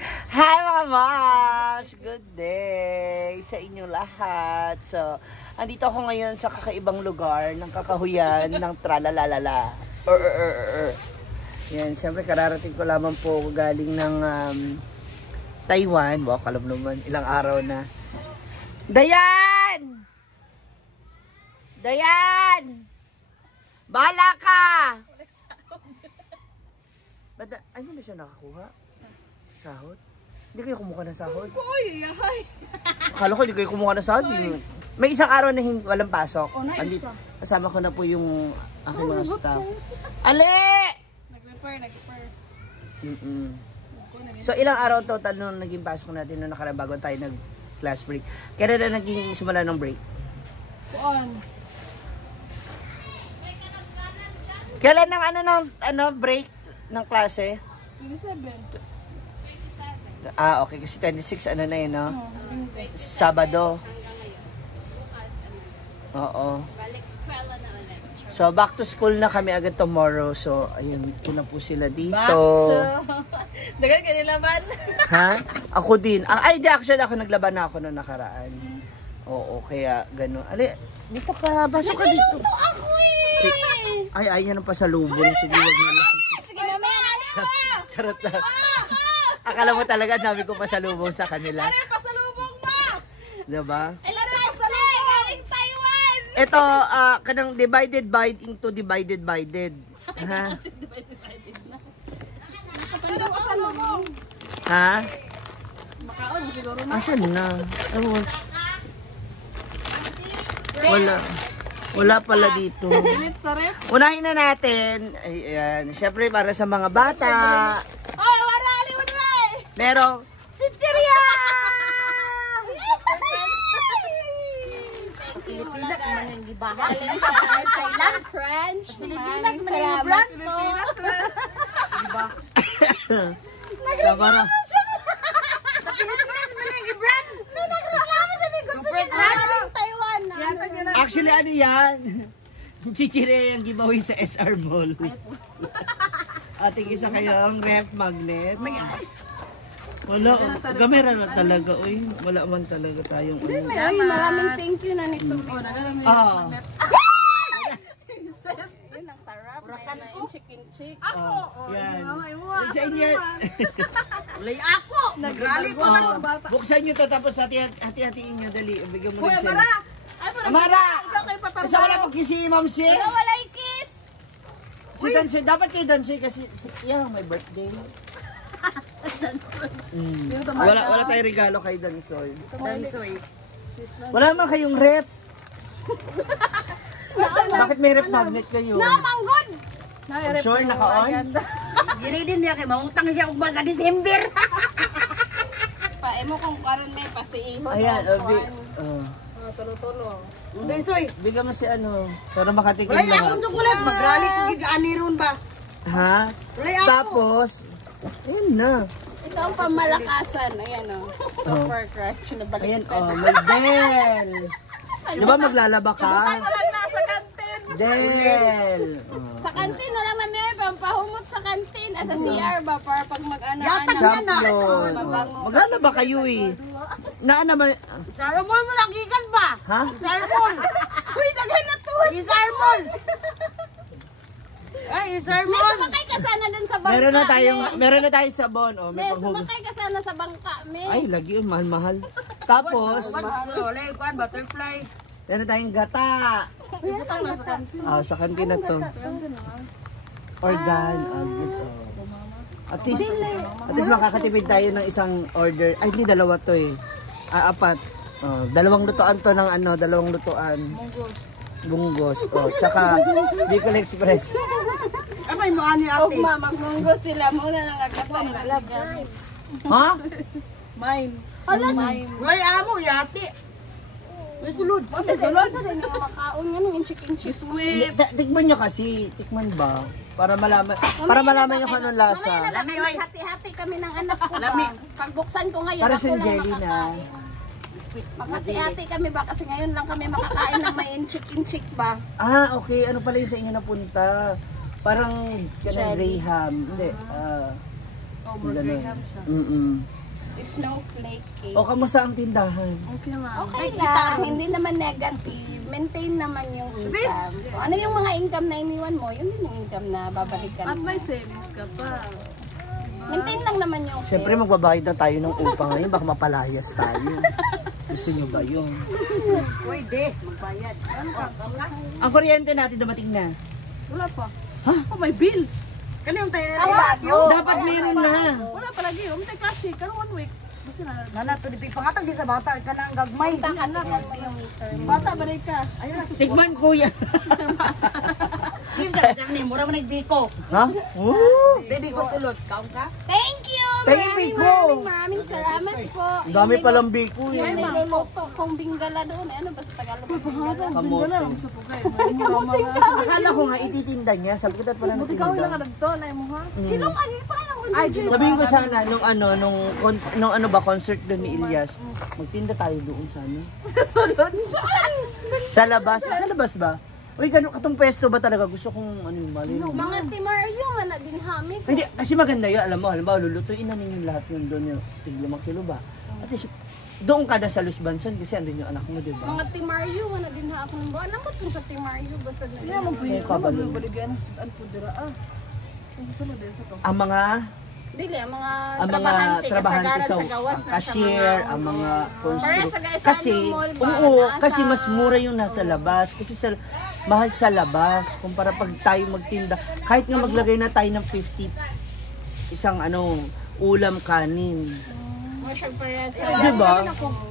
Hi mga Mosh! Good day sa inyo lahat. So, andito ako ngayon sa kakaibang lugar ng kakahuyan ng tralalalala. Yan, siyempre kararating ko lamang po galing ng Taiwan. Wow, kalam naman, ilang araw na. Dayan! Dayan! Bahala ka! Ba't, ay, hindi ba siya nakakuha? Sahod? Hindi kayo kumuha ng sahod? Uy, yahay! Akala ko hindi kayo kumuha ng sahod. May isang araw na walang pasok. Oh, nice. Kasama ko na po yung aking mga staff. Ale! Nag-repair. So, ilang araw total nung naging pasok natin nung nakaraan bago tayo nag-class break? Kailan na naging simula ng break? Kuan. Kailan ng break ng klase? 27. Ah, okay. Kasi 26 ano na yun, no? Sabado. Oo. So, back to school na kami agad tomorrow. So, ayun, ko na po sila dito. Dagan ka nilaban. Ha? Ako din. Ay, di, actually, ako naglaban na ako noong nakaraan. Oo, kaya gano'n. Ali, dito ka. Pasok ka dito. Nagluluto ako eh! Ay, yan ang pasalubong. Sige, wag na lang. Sige na, may Charot lang. Akala mo talaga namin ko pasalubong sa kanila. Laro pasalubong mo! Diba? Ay, laro pasalubong! Galing Taiwan! Ito, kanang divided into divided. Ha? Laro pasalubong! Ha? Makaon siguro na. Asan na? Ewan. Wala pala dito. Init sa ref. Unahin na natin. Ayan. Siyempre, para sa mga bata. Ay, warali mo na eh! Merong Sinteria! Pilipinas man yung gibahan. Thailand French. Pilipinas man yung brand mo. Diba? Sabara. Sa Pilipinas man yung brand. May nagreklamo siya. May gusto niya na galing Taiwan. Actually, ano yan? Chichire yung giveaway sa SR Mall. Ating isa kayong ref magnet. Wala, gamera na talaga. Uy, wala man talaga tayong ano. Maraming thank you na nito. Ah. Yun ang sarap. May chicken chick. Yan. Sa inyo. Ulay ako! Nagrally ko na ng bata. Buksan nyo to tapos hati-hatiin nyo. Dali, bigyan mo Kuya, ng Mara! Amara! Ikaw kayo patarbaho. Isa wala pag si Ma'am Si. Wala walay kiss! Si Dancy, dapat kay Dancy kasi may birthday. Wala tayong regalo kay Dansoy. Wala naman kayong rep. Bakit may rep magnet kayo? Manggod! Sure, naka-on? Gini din niya kay mautang siya ug sa December. Paemo kung karon may pasiihon. Ayan, Tulo-tulo. Bensoy, bigyan mo si ano, para makatikim wala lang. akong chocolate. Magrally ko gid ani ron ba? Ha? Wala ako. Tapos, ayun na. Ito ang pamalakasan. Ayan o. Super crush. Ayan, may Del. Di ba maglalaba ka? Wala na sa kantin. Del. Sa kantin na lang namin. Pampahumot sa kantin. Sa CR ba? Para pag mag-ano. Yatag yan na. Champion. Maglalaba kayo eh. naman. Sarmol mo lang gikan ba? Ha? Sarmol. Uy, daghan na to. Sarmol. Ay, May sarmol. sumakay ka sana dun sa bangka. Meron na tayong sabon. Oh, May panghug. sumakay ka sana sa bangka. Ay, lagi yun. Mahal-mahal. Tapos, Wala kuan butterfly. meron tayong gata. Butang na sa kantin. Sa kantin na to. Organ. Good, At least makakatipid tayo ng isang order. Ay, hindi, dalawa to eh. Apat. Dalawang lutuan to ng dalawang lutuan. Bunggos. Tsaka Bicol Express. Ay, mo ani ate. Magnunggo sila muna ng agatay. Ha? Mine. Mine. Wala amo yati. May sulod. Kasi sulod sa din ang makaon nga ng chicken biscuit. Tikman nyo kasi. Tikman ba? Para malaman nyo kung anong lasa. Mamaya na hati-hati kami ng anak ko. Pagbuksan ko ngayon, Para ako si lang jelly na. makakain. Maghati-hati kami ba? Kasi ngayon lang kami makakain ng may chicken ba? Okay. Ano pala yung sa inyo napunta? Parang Jelly. Graham. Hindi. Oh, Yung ganun. Graham siya. Snowflake cake. O, kamusta ang tindahan? Okay lang. Okay lang, hindi naman negative. Maintain naman yung income. Kung ano yung mga income na iniwan mo, yun din yung income na babalikan At mo. may savings ka pa. Maintain lang naman yung Siyempre sales. magbabayad na tayo ng upa ngayon, baka mapalayas tayo. Gusto nyo ba yun? Pwede, magbayad. Ang kuryente natin dumating na. Wala pa. Oh, may bill. Kaniyong tayo na ilagyo. Dapat meron na. Wala pa lagi. Umtay klase. Karong 1 week. Basta na. Nana, to di pangatag di sa bata ka na ang gagmay. Tingnan mo yung meter mo. Bata ba rin ka? Tikman kuya. Kim sa ni mura man nagdiko. Ha? Oh, Baby ko sulod, kaon ka? Thank you! Thank you, Biko. Maraming salamat po. ang dami palang biko Yung eh. niluluto kong bingala doon. Ano ba sa Tagalog? Bingala. Binggo na lang sa pugay. May mura mga. Akala ko nga ititinda niya, sabi ko dapat pala Buti ka lang natinda. ka nagto na mo ha. Ilong ano pa lang. Ay, Jay. Sabihin ko sana nung ano ba concert doon ni Ilyas, magtinda tayo doon sana. Sunod. Sa labas ba? Uy, ganun katong pesto ba talaga? Gusto kong ano yung bali. Mga timaryo, mana din hami ko. Hindi, kasi maganda yun. Alam mo, halimbawa, lulutuin na ninyo lahat yun doon yung tig 5 kilo ba? At least, doon ka na sa Luz Banson kasi andun yung anak mo, di ba? Mga timaryo, mana din ha ako ng buwan. Anong ba't kung sa timaryo? Basta na Kaya mo May kabalo. baligyan sa pudira ah. Sa sunod din sa to. Ang mga Dili, ang mga trabahante kasagaran sa sa gawas na cashier, ang mga Para construct. sa Gaisano Kasi, Mall ba, oo, nasa- kasi mas mura yung nasa labas. Kasi mahal sa labas. Kumpara pag tayo magtinda, kahit nga maglagay na tayo ng 50, isang ulam kanin. Mo siya para sa... Di ba?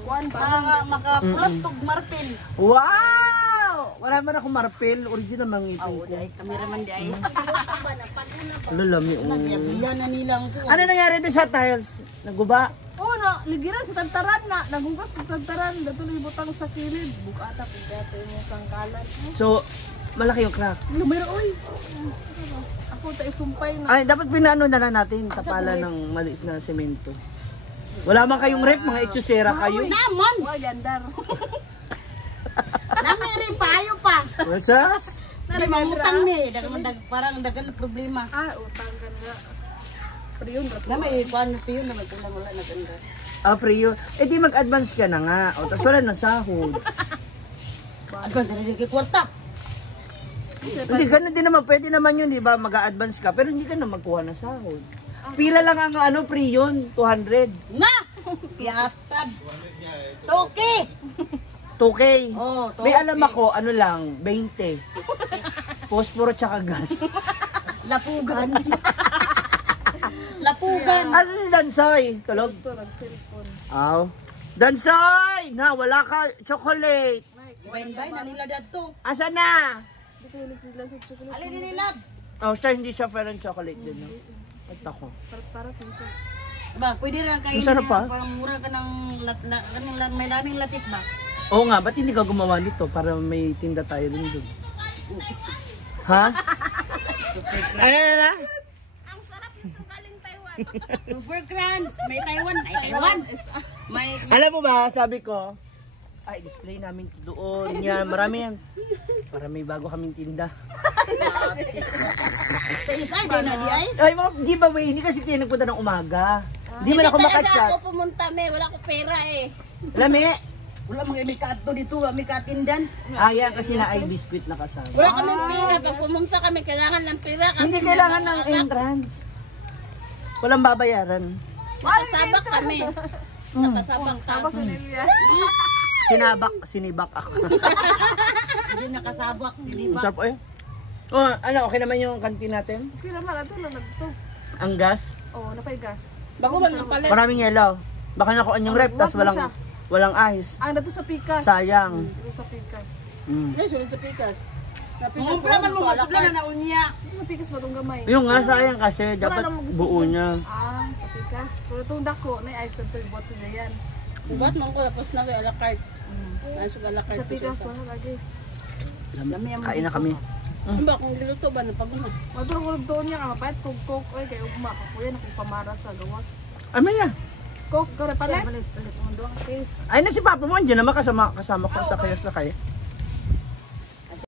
Kuan ba? Maka-plastog marpin. Wow! Wala man ako marpel, original mangipin ko. Ay, kameraman di ay. Lulami, Bila na nilang po. Ano nangyari doon sa tiles? Naguba? Oo na, ligiran sa tantaran na. Nagunggas ko tantaran. Datuloy butang sa kilid. Bukata kung kaya tayo mo sangkalan. So, malaki yung crack. Lumira, oy. Ako tayo sumpay na. Ay, dapat pinaano na lang natin, tapala ng maliit na semento. Wala man kayong rep, mga itsusera kayo. Naman! Wala, gandar. Namiri payo pa. Wasas? Di mangutang mi, parang dagan problema. Ah, utang ka na. Pero yun, Na may kuan na piyo na magkulang wala na ganda. Frio. Eh di mag-advance ka na nga. O, tapos wala na sahod. Agad sa rin kwarta. Hindi, ganun din naman. Pwede naman yun, di ba? Mag-advance ka. Pero hindi ka na magkuha ng sahod. Pila lang ang free yun. 200. Na! Yatad. Toki! 2K. Oh, May alam ako, ano lang, 20. Posporo tsaka gas. Lapugan. Lapugan. Asa si Dansoy? Tulog? ito, nag-cellphone. Aw. Dansoy! Na, wala ka chocolate. Bain-bain na nila dadto. Asa na? Hindi ko ulit sila sa chocolate. Alin din nila. Oh, siya hindi siya fair ng chocolate din. No? At ako. Para ito. Ba, pwede rin kainin Ang sarap pa. Parang mura ka ng may laming latik ba? Oo nga, ba't hindi ka gumawa nito para may tinda tayo din doon? Ha? Ano na? Ang sarap ng sangkaling Taiwan. Super crunch. May Taiwan. May Taiwan. May Alam mo ba, sabi ko, ay, display namin doon. Yan, marami yan. Para may bago kaming tinda. sa isa din na di ay. Ay, mga giveaway, hindi kasi tayo nagpunta ng umaga. Hindi man ako talaga makachat. ako pumunta, wala ko pera eh. Lami, Wala mga imikato dito. Imikatindans. yan kasi na ay biscuit na kasama. Wala kami pera. Pag pumunta kami, kailangan ng pera. Kasi Hindi kailangan ng entrance. Walang babayaran. Nakasabak kami. Nakasabak Sabak kami. ni Elias. Sinibak ako. Hindi nakasabak. Siniba. Sarap eh. Oh, ano, okay naman yung kantin natin? Okay naman, ito lang nagto. Ang gas. Oo, napay gas. Bago man ng palit. Maraming yellow. Baka nakuha yung rep, tas walang ice. Ang nato sa pikas. Sayang. Dito sa pikas. Mm. Ay, sunod sa pikas. Mumpra man mo masudlan na naunya. Dito sa pikas ba itong gamay? Yung nga, sayang kasi dapat namang gusto buo niya. Ah, sa pikas. Pero itong dako, na ice na ito, boto na yan. Bubat man ko, tapos na kayo a la carte. Nasog a la carte. Sa pikas, wala lagi. Kain na kami. Ano ba, kung niluto ba, napagod na. Matulog ko doon niya, mapait kong coke. Ay, kaya ugma ka po yan, akong pamara sa gawas. Ano yan? Coke, kore palit. Palit mo doon. Case. Ay na si Papa mo, andyan naman kasama ko sa kayos na kayo.